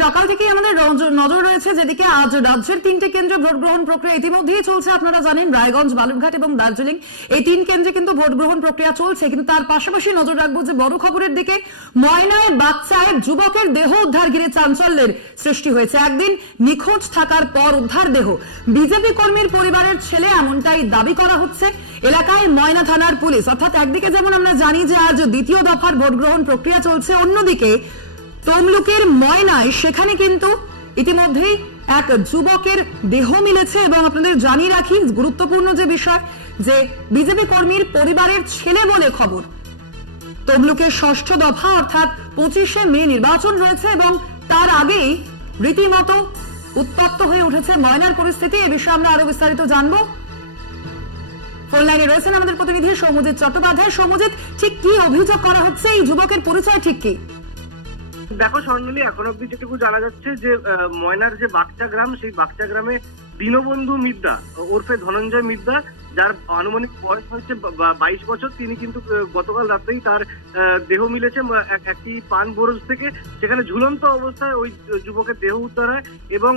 সকাল থেকে আমাদের নজর রয়েছে যেদিকে আজ রাজ্যের 3টে কেন্দ্রে ভোট গ্রহণ প্রক্রিয়া ইতিমধ্যেই চলছে। আপনারা জানেন রায়গঞ্জ, বালুরঘাট এবং দার্জিলিং এই 3 কেন্দ্রে কিন্তু ভোট গ্রহণ প্রক্রিয়া চলছে। কিন্তু তার পাশাপাশি নজর রাখবো যে বড় খবরের দিকে, ময়নায় বাচ্চায় যুবকের দেহ উদ্ধার ঘিরে চাঞ্চল্যের সৃষ্টি হয়েছে। একদিন নিখোঁজ থাকার পর উদ্ধার দেহ। বিজেপি কর্মীর পরিবারের ছেলে, এমনটাই দাবি করা হচ্ছে। এলাকায় ময়না থানার পুলিশ, অর্থাৎ একদিকে যেমন আমরা জানি যে আজ দ্বিতীয় দফার ভোট গ্রহণ প্রক্রিয়া চলছে, অন্যদিকে তমলুকের ময়নায় সেখানে কিন্তু ইতিমধ্যেই এক যুবকের দেহ মিলেছে। এবং আপনাদের জানিয়ে রাখি গুরুত্বপূর্ণ যে বিষয়, যে বিজেপি কর্মীর পরিবারের ছেলে বলে খবর। তমলুকের ষষ্ঠ দফা অর্থাৎ 25শে মে নির্বাচন রয়েছে এবং তার আগেই রীতিমতো উত্তপ্ত হয়ে উঠেছে ময়নার পরিস্থিতি। এ বিষয়ে আমরা আরো বিস্তারিত জানবো। ফোন লাইনে রয়েছেন আমাদের প্রতিনিধি সৌম্যজিৎ চট্টোপাধ্যায়। সৌম্যজিৎ, ঠিক কি অভিযোগ করা হচ্ছে? এই যুবকের পরিচয় ঠিক কি? দেখো স্বর্ণালী, এখন অব্দি যেটুকু জানা যাচ্ছে যে ময়নার যে বাগচা গ্রাম, সেই বাগচা গ্রামে দীনবন্ধু মিদ্যা ওরফে ধনঞ্জয় মিদ্যা, যার আনুমানিক বয়স হচ্ছে 22 বছর, তিনি কিন্তু গতকাল রাত্রেই তার দেহ মিলেছে একটি পান বরজ থেকে। সেখানে ঝুলন্ত অবস্থায় ওই যুবকের দেহ উদ্ধার হয় এবং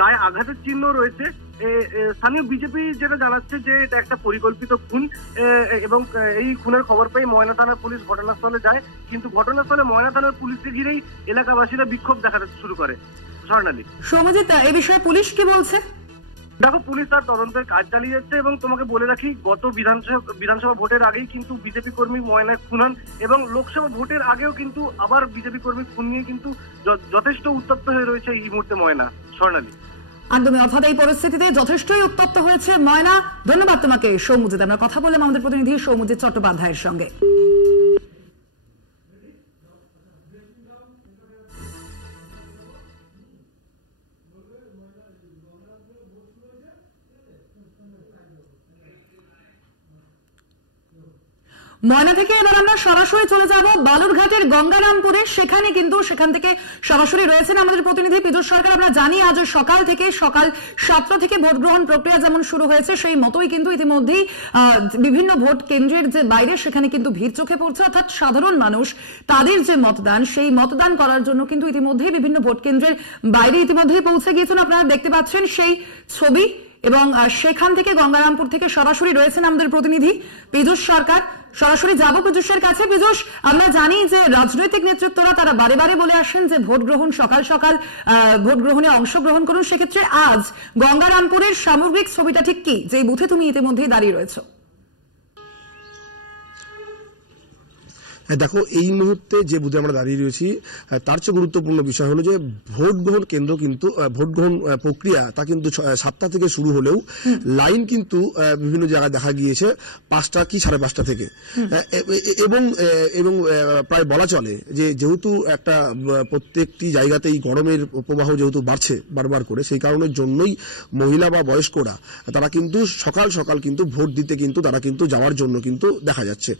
গায়ে আঘাতের চিহ্ন রয়েছে। স্থানীয় বিজেপি যেটা জানাচ্ছে যে এটা একটা পরিকল্পিত খুন এবং এই খুনের খবর পেয়ে ময়না থানার পুলিশ ঘটনাস্থলে যায়। কিন্তু ঘটনাস্থলে ময়না থানার পুলিশকে ঘিরেই এলাকাবাসীরা বিক্ষোভ দেখাতে শুরু করে। স্বর্ণালী, সৌম্যজিৎ, এই বিষয়ে পুলিশ কি বলছে? দেখো, পুলিশ তার তদন্তের কাজ চালিয়ে যাচ্ছে এবং তোমাকে বলে রাখি, গত বিধানসভা ভোটের আগেই কিন্তু বিজেপি কর্মী ময়নায় খুন হন এবং লোকসভা ভোটের আগেও কিন্তু আবার বিজেপি কর্মী খুন নিয়ে কিন্তু যথেষ্ট উত্তপ্ত হয়ে রয়েছে এই মুহূর্তে ময়না। স্বর্ণালী, একদমই, অর্থাৎ এই পরিস্থিতিতে যথেষ্টই উত্তপ্ত হয়েছে ময়না। ধন্যবাদ তোমাকে সৌম্যজিৎ। আমরা কথা বললাম আমাদের প্রতিনিধি সৌম্যজিৎ চট্টোপাধ্যায়ের সঙ্গে। ময়না থেকে এবার আমরা সরাসরি চলে যাব বালুরঘাটের গঙ্গারামপুরে। সেখান থেকে সরাসরি রয়েছেন আমাদের প্রতিনিধি পীযূষ সরকার। আমরা জানি আজ সকাল 7টা থেকে ভোট গ্রহণ প্রক্রিয়া যেমন শুরু হয়েছে, সেই মতোই কিন্তু ইতিমধ্যেই বিভিন্ন ভোট কেন্দ্রের যে বাইরে সেখানে কিন্তু ভিড় চোখে পড়ছে। অর্থাৎ সাধারণ মানুষ তাদের যে মতদান, সেই মতদান করার জন্য কিন্তু ইতিমধ্যেই বিভিন্ন ভোট কেন্দ্রের বাইরে ইতিমধ্যেই পৌঁছে গিয়েছেন। আপনারা দেখতে পাচ্ছেন সেই ছবি এবং সেখান থেকে গঙ্গারামপুর থেকে সরাসরি রয়েছেন আমাদের প্রতিনিধি পীযূষ সরকার। সরাসরি যাব পীযূষের কাছে। পীযূষ, আমরা জানি যে রাজনৈতিক নেতৃত্বরা তারা বারে বারে বলে আসেন যে ভোট গ্রহণ সকাল সকাল ভোট গ্রহণে অংশগ্রহণ করুন। সেক্ষেত্রে আজ গঙ্গারামপুরের সামগ্রিক ছবিটা ঠিক কি, যে বুথে তুমি ইতিমধ্যেই দাঁড়িয়ে রয়েছো? দেখো, এই মুহূর্তে যে বুথে আমরা দাঁড়িয়ে রয়েছি তার চেয়ে গুরুত্বপূর্ণ বিষয় হলো যে ভোট গ্রহণ কেন্দ্র কিন্তু ভোট গ্রহণ প্রক্রিয়া তা কিন্তু 7টা থেকে শুরু হলেও লাইন কিন্তু বিভিন্ন জায়গায় দেখা গিয়েছে 5টা কি 5:30 থেকে। এবং প্রায় বলা চলে যে যেহেতু একটা প্রত্যেকটি জায়গাতেই গরমের প্রবাহ যেহেতু বাড়ছে বারবার করে, সেই কারণের জন্যই মহিলা বা বয়স্করা তারা কিন্তু সকাল সকাল কিন্তু ভোট দিতে কিন্তু তারা কিন্তু যাওয়ার জন্য কিন্তু দেখা যাচ্ছে।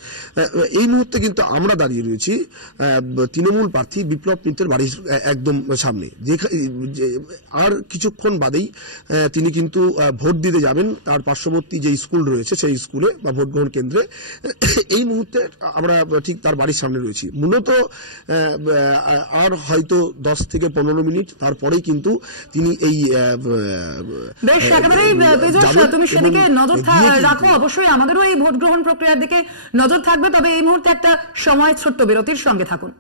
এই মুহূর্তে কিন্তু আমরা দাঁড়িয়ে রয়েছি তৃণমূল প্রার্থী বিপ্লব মিত্রের বাড়ির একদম সামনে। আর কিছুক্ষণ বাদেই তিনি কিন্তু ভোট দিতে যাবেন তার পার্শ্ববর্তী যে স্কুল রয়েছে সেই স্কুলে বা ভোট গ্রহণ কেন্দ্রে। এই মুহূর্তে আমরা ঠিক তার বাড়ির সামনে রয়েছি। মূলত আর হয়তো 10 থেকে 15 মিনিট তারপরেই কিন্তু তিনি এই তুমি সেদিকে নজর রাখো। অবশ্যই আমাদেরও এই ভোট গ্রহণ প্রক্রিয়ার দিকে নজর থাকবে। তবে এই মুহূর্তে একটা সময় ছোট্ট বিরতির সঙ্গে থাকুন।